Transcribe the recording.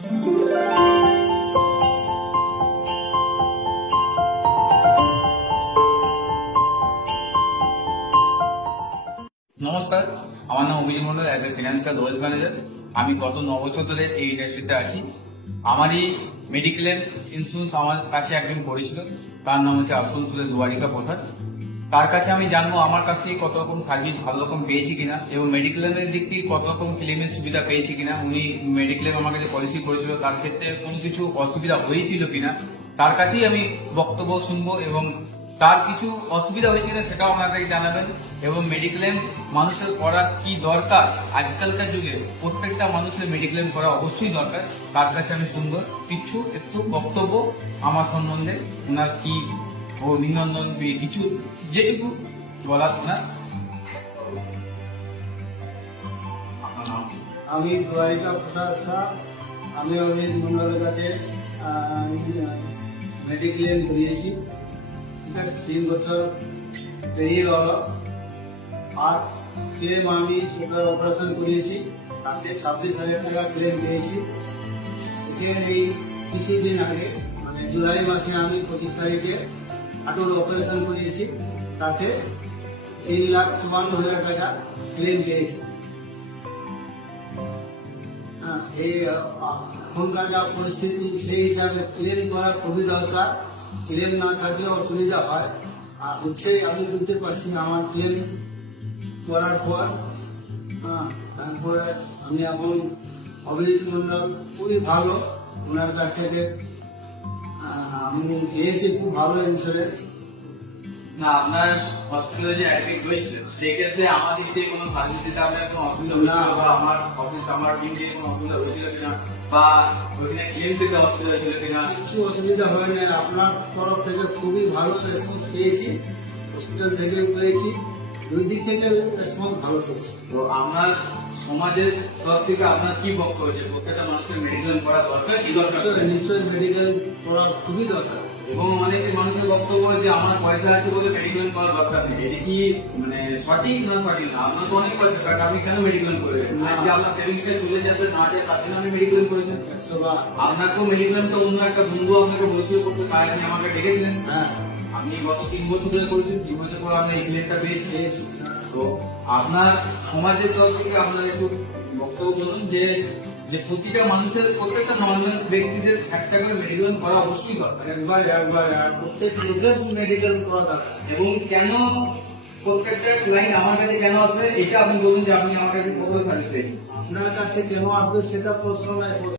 নমস্কার, আমার নাম Abhijit Mondal, as a financial wealth manager. আমি গত 9 বছর ধরে এই ইন্ডাস্ট্রিতে আছি। আমারই মেডিক্লেম ইন্স্যুরেন্স আমার কাছে একজন করেছিল, তার নাম হচ্ছে আসানসোলের দুয়ারিকা প্রধান। তার কাছে আমি জানবো আমার কাছ থেকে কত রকম সার্ভিস ভালো রকম পেয়েছি কিনা এবং মেডিক্লেমের দিক থেকে কত রকম ক্লেমের সুবিধা পেয়েছি কিনা। উনি মেডিক্লেম আমার কাছে পলিসি করেছিল, তার ক্ষেত্রে কোনো কিছু অসুবিধা হয়েছিল কিনা তার কাছেই আমি বক্তব্য শুনবো এবং তার কিছু অসুবিধা হয়েছে কিনা সেটাও আপনাদেরকে জানাবেন। এবং মেডিক্লেম মানুষের করা কি দরকার, আজকালকার যুগে প্রত্যেকটা মানুষের মেডিক্লেম করা অবশ্যই দরকার, তার কাছে আমি শুনবো কিছু একটু বক্তব্য আমার সম্বন্ধে, ওনার কি অভিনন্দন কিছু যেটুকু বলার ওনার। আমি দুয়ারিকা প্রসাদ শাহ। আমি অভিজিৎ মন্ডলের কাছে মেডিক্লেম করিয়েছি, ঠিক আছে। 3 বছর পেরিয়ে গেল। আর ক্লেম আমি সুগার অপারেশন করিয়েছি, তাতে 26,000 টাকা ক্লেম পেয়েছি। সেকেন্ড এই কিছুদিন আগে মানে জুলাই মাসে আমি 25 তারিখে হাঁটুর অপারেশন করিয়েছি, তাতে 3,54,000 টাকা ক্লেম পেয়েছি। এই এখনকার যা পরিস্থিতি সেই হিসাবে ক্লেম করা খুবই দরকার। ক্লেম না থাকলে অসুবিধা হয়। আর হচ্ছে আমি বুঝতে পারছি না আমার ক্লেম করার পর তারপরে আমি এখন অভিজিৎ মন্ডল খুবই ভালো, ওনার কাছ থেকে আমি পেয়েছি খুব ভালো ইন্স্যুরেন্স। না, আপনার হসপিটালে যে অ্যাডমিট হয়েছিলেন সেক্ষেত্রে আমার দিক থেকে কোনো সার্ভিস দিতে আপনার কোনো অসুবিধা হয়েছিল বা আমার অফিস আমার টিম থেকে কোনো অসুবিধা হয়েছিল কিনা বা ওইখানে ক্লেম পেতে অসুবিধা হয়েছিল কিনা? কিছু অসুবিধা হয়নি, আপনার তরফ থেকে খুবই ভালো রেসপন্স পেয়েছি, হসপিটাল থেকে পেয়েছি, দুই দিক থেকে রেসপন্স ভালো পেয়েছি। তো আপনার সমাজের তরফ থেকে আপনার কি বক্তব্য যে প্রত্যেকটা মানুষের মেডিকেল করা দরকার কি দরকার? নিশ্চয়ই মেডিকেল করা খুবই দরকার। এবং অনেক মানুষের বক্তব্য যে আমার পয়সা আছে বলে মেডিকেল করা দরকার নেই, এটা কি মানে সঠিক না সঠিক না? আপনার তো অনেক পয়সা কাট, আপনি কেন মেডিকেল করবেন? যে আপনার সেভিংসে চলে যাবে না যায় তার জন্য আপনি মেডিকেল করেছেন। আপনাকেও মেডিকেল তো অন্য একটা বন্ধু আপনাকে বলছিল করতে, তাই আপনি আমাকে ডেকেছিলেন। হ্যাঁ, আপনি গত 3 বছর ধরে করেছেন, 3 বছর পর আপনি এই ক্লেমটা পেয়েছি। তো আপনার সমাজের তরফ থেকে আপনার একটু বক্তব্য বলুন যে যে প্রতিটা মানুষের প্রত্যেকটা নর্মাল ব্যক্তিদের একটা করে মেডিকেল করা অবশ্যই দরকার। একবার প্রত্যেক লোকের মেডিকেল করা দরকার। এবং কেন প্রত্যেকটা ক্লায়েন্ট আমার কাছে কেন আসবে এটা আপনি বলুন যে আপনি আমার কাছে কত সার্ভিস পেয়েছেন। আপনার কাছে কেন আসবে সেটা প্রশ্ন নয়।